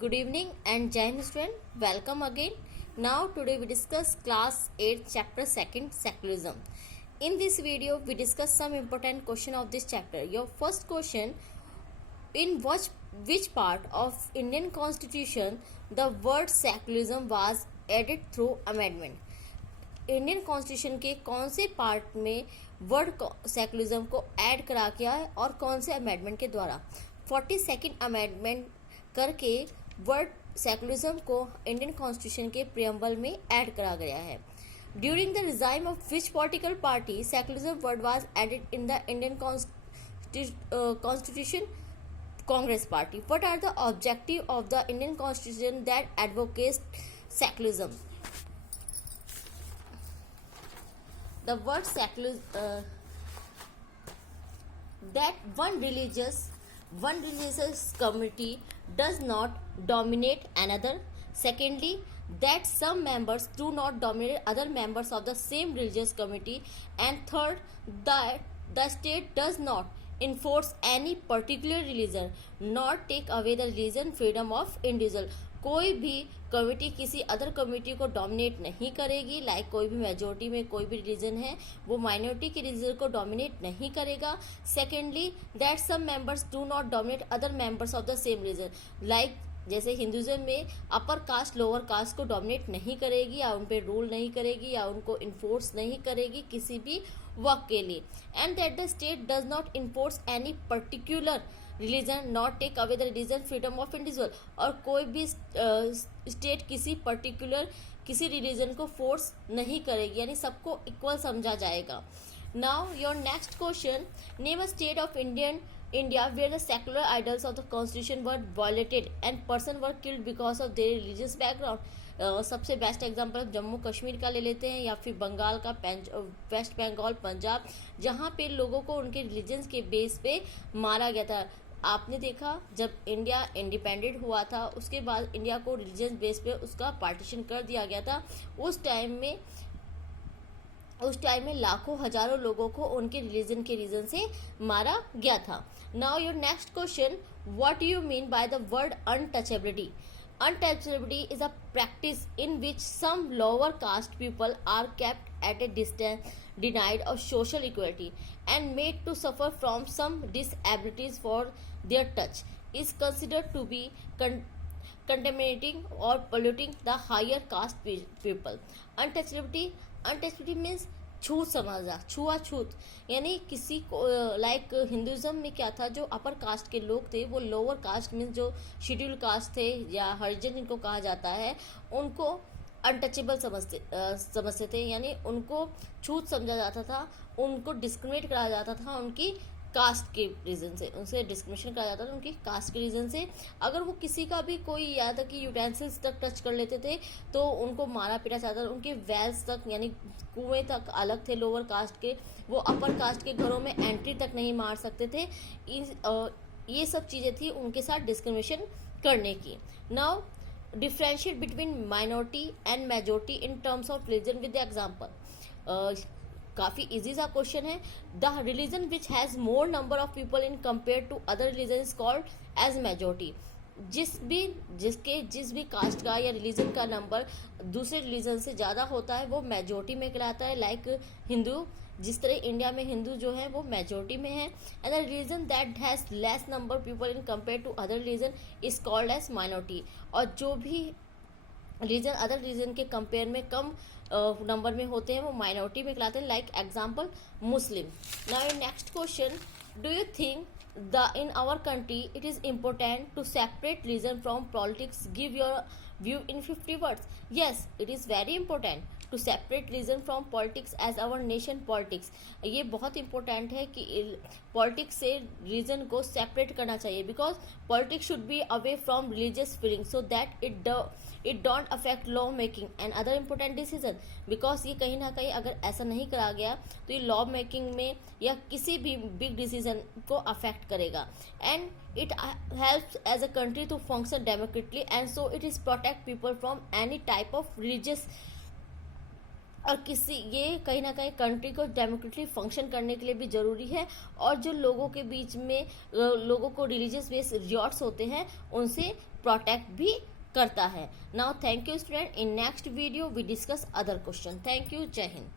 Good evening and Jai Hind student. Welcome again. Now today we discuss class 8 chapter 2nd secularism. In this video we discuss some important question of this chapter. Your first question, in which part of Indian constitution the word secularism was added through amendment? Indian constitution के कौन से part में word secularism को add करा गया है और कौन से अमेंडमेंट के द्वारा? 42nd अमेंडमेंट करके वर्ड सेकुलरिज्म को इंडियन कॉन्स्टिट्यूशन के प्रियम्बल में ऐड करा गया है. During the regime of which political party secularism word was added in the Indian constitution? Congress party. What are the objective of the Indian constitution that advocates secularism? The word secularism, that one religious community does not dominate another. Secondly, that some members do not dominate other members of the same religious community. And third, that the state does not enforce any particular religion nor take away the religion freedom of individual. कोई भी community किसी other community को dominate नहीं करेगी. Like कोई भी majority में कोई भी रिलीजन है वो माइनॉरिटी के रिलीजन को डोमिनेट नहीं करेगा. Secondly, that some members do not dominate other members of the same religion. Like जैसे हिंदुइज्म में अपर कास्ट लोअर कास्ट को डोमिनेट नहीं करेगी या उन पर रूल नहीं करेगी या उनको इन्फोर्स नहीं करेगी किसी भी वर्क के लिए. And that the state does not enforce any particular religion not take away the religion freedom of individual. और कोई भी स्टेट किसी पर्टिकुलर किसी रिलीजन को फोर्स नहीं करेगी, यानी सबको इक्वल समझा जाएगा. Now your next question, name a state of India where the secular idols of the constitution were violated and person were killed because of their religious background. सबसे best example Jammu Kashmir का ले लेते हैं या फिर बंगाल का वेस्ट बंगाल पंजाब, जहाँ पे लोगों को उनके रिलीजन्स के बेस पे मारा गया था. आपने देखा जब इंडिया इंडिपेंडेंट हुआ था उसके बाद इंडिया को रिलीजन बेस पे उसका पार्टीशन कर दिया गया था. उस टाइम में लाखों हजारों लोगों को उनके रिलीजन के रीजन से मारा गया था. Now your next question, what do you mean by the word untouchability? Untouchability is a practice in which some lower caste people are kept at a distance, denied of social equality, and made to suffer from some disabilities for their touch. Is considered to be contaminating or polluting the higher caste people. Untouchability means छूत समझना, छुआछूत. यानी किसी को like Hinduism में क्या था, जो अपर कास्ट के लोग थे वो लोअर कास्ट मीन्स जो शेड्यूल कास्ट थे या हरिजन जिनको कहा जाता है उनको अनटचेबल समझते थे. यानी उनको छूत समझा जाता था, उनको डिस्क्रिमिनेट करा जाता था उनकी कास्ट के रीज़न से, उनसे डिस्क्रिमिनेशन करा जाता था उनकी कास्ट के रीज़न से. अगर वो किसी का भी कोई यहाँ तक कि यूटेंसिल्स तक टच कर लेते थे तो उनको मारा पीटा जाता था. उनके वेल्स तक यानी कुएं तक अलग थे लोअर कास्ट के, वो अपर कास्ट के घरों में एंट्री तक नहीं मार सकते थे. ये सब चीज़ें थी उनके साथ डिस्क्रिमिनेशन करने की. Now differentiate between minority and majority in terms of religion with example. काफ़ी इजी सा क्वेश्चन है. The religion which has more number of people in compare to other religion is called as majority. जिस भी cast का या religion का number दूसरे religion से ज़्यादा होता है वो मेजोरिटी में कहलाता है. लाइक हिंदू, जिस तरह इंडिया में हिंदू जो है वो मेजोरिटी में है. And the religion that has less number people in compare to other religion is called as minority. और जो भी रिलीजन अदर रिलीजन के कंपेयर में कम नंबर में होते हैं वो माइनॉरिटी में कहलाते हैं. Like example Muslim. Now your next question, do you think in our country it is important to separate religion from politics? Give your view in 50 words. Yes, it is very important to separate religion from politics as our nation politics. ये बहुत important है कि politics से religion को separate करना चाहिए, because politics should be away from religious feeling so that it don't affect law making and other important decision. Because ये कहीं ना कहीं अगर ऐसा नहीं करा गया तो ये लॉ मेकिंग में या किसी भी बिग डिसीजन को अफेक्ट करेगा. And it helps as a country to function democratically and so it is protect people from any type of religious और किसी ये कहीं ना कहीं कंट्री को डेमोक्रेटिकली फंक्शन करने के लिए भी ज़रूरी है। और जो लोगों के बीच में लोगों को रिलीजियस बेस्ड रियॉट्स होते हैं उनसे प्रोटेक्ट भी करता है। Now thank you student, in next video we discuss other question. Thank you, जय हिंद।